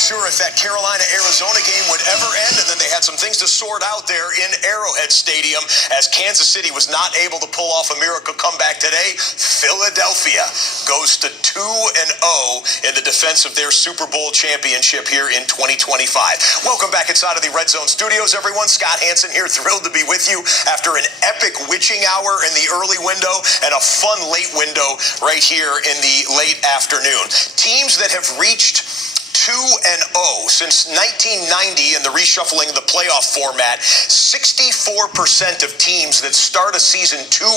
sure if that Carolina-Arizona game would ever end, and then they had some things to sort out there in Arrowhead Stadium as Kansas City was not able to pull off a miracle comeback today. Philadelphia goes to 2-0 in the defense of their Super Bowl championship here in 2025. Welcome back inside of the RedZone studios, everyone. Scott Hansen here, thrilled to be with you after an epic witching hour in the early window and a fun late window right here in the late afternoon. Teams that have reached 2-0 since 1990 in the reshuffling of the playoff format. 64% of teams that start a season 2-0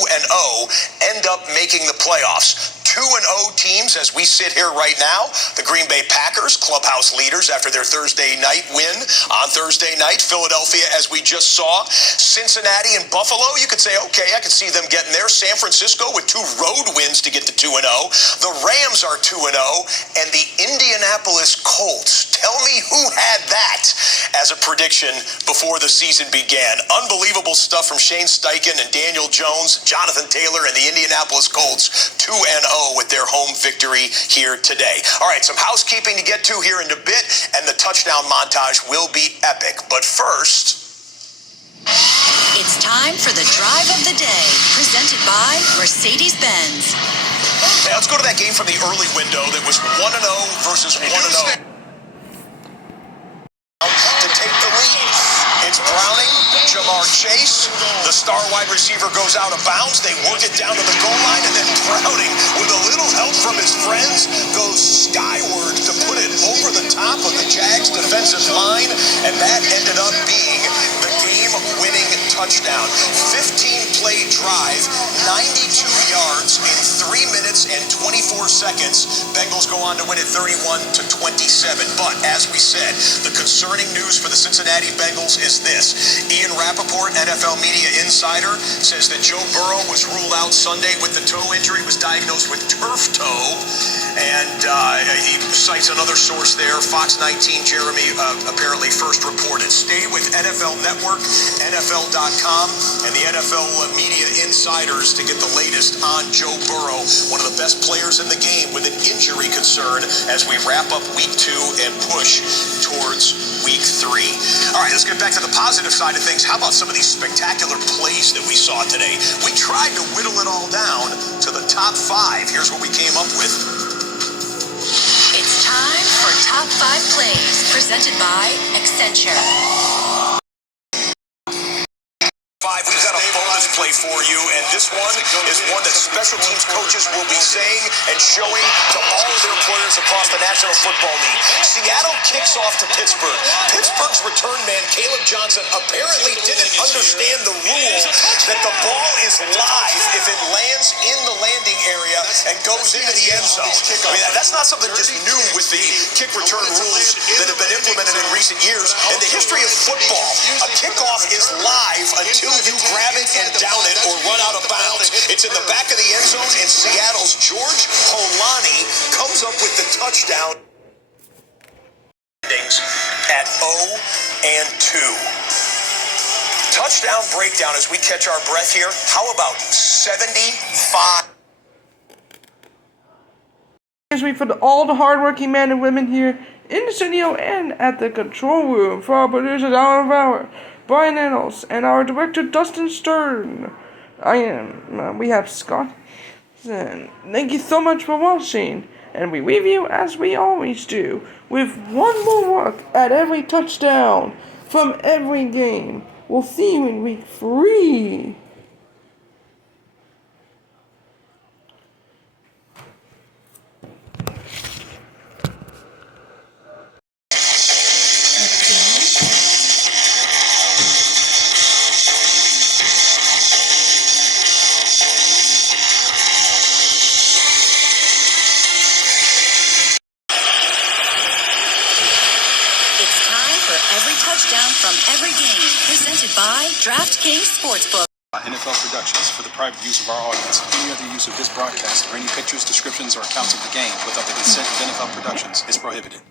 end up making the playoffs. 2-0 teams as we sit here right now. The Green Bay Packers, clubhouse leaders after their Thursday night win on Thursday night. Philadelphia, as we just saw. Cincinnati and Buffalo, you could say, okay, I could see them getting there. San Francisco with 2 road wins to get to 2-0. The Rams are 2-0. And the Indianapolis Colts. Tell me who had that as a prediction before the season began. Unbelievable stuff from Shane Steichen and Daniel Jones, Jonathan Taylor, and the Indianapolis Colts. 2-0 with their home victory here today. All right, some housekeeping to get to here in a bit, and the touchdown montage will be epic. But first, it's time for the Drive of the Day, presented by Mercedes-Benz. Okay, let's go to that game from the early window that was 1-0 versus 1-0. To take the lead, it's Browning, Jamar Chase. The star wide receiver goes out of bounds. They work it down to the goal line, and then Browning, with a little help from his friends, goes skyward to put it over the top of the Jags defensive line, and that ended up being the game-winning touchdown. 15-play drive, 92 yards in 3 minutes and 24 seconds. Bengals go on to win it 31-27. But as we said, the concerning news for the Cincinnati Bengals is this. Ian Rappaport, NFL media insider, says that Joe Burrow was ruled out Sunday with the toe injury, was diagnosed with turf toe. And he cites another source there, Fox 19, Jeremy, apparently first reported. Stay with NFL Network, NFL.com, and the NFL media insiders to get the latest on Joe Burrow, one of the best players in the game with an injury concern as we wrap up week 2 and push towards week 3. All right, let's get back to the positive side of things. How about some of these spectacular plays that we saw today? We tried to whittle it all down to the top 5. Here's what we came up with. It's time for Top 5 Plays, presented by Accenture. We've got a bonus play for you, and this one is one that special teams coaches will be saying and showing to all of their players across the National Football League. Seattle kicks off to Pittsburgh. Pittsburgh's return man, Caleb Johnson, apparently didn't understand the rule that the ball is live if it lands in the landing area and goes into the end zone. I mean, that's not something just new with the kick return rules that have been implemented in recent years. In the history of football, a kickoff is live until you grab it and down it or run out of bounds. It's in the back of the end zone, and Seattle's George Holani comes up with the touchdown at 0-2. Touchdown breakdown as we catch our breath here. How about 75? For all the hardworking men and women here in the studio and at the control room, for our producer Alan Bauer, Brian Reynolds, and our director Dustin Stern. We have Scott. And thank you so much for watching, and we leave you as we always do with one more look at every touchdown from every game. We'll see you in week 3. Every touchdown from every game, presented by DraftKings Sportsbook. NFL Productions for the private use of our audience. Any other use of this broadcast or any pictures, descriptions, or accounts of the game without the consent of NFL Productions is prohibited.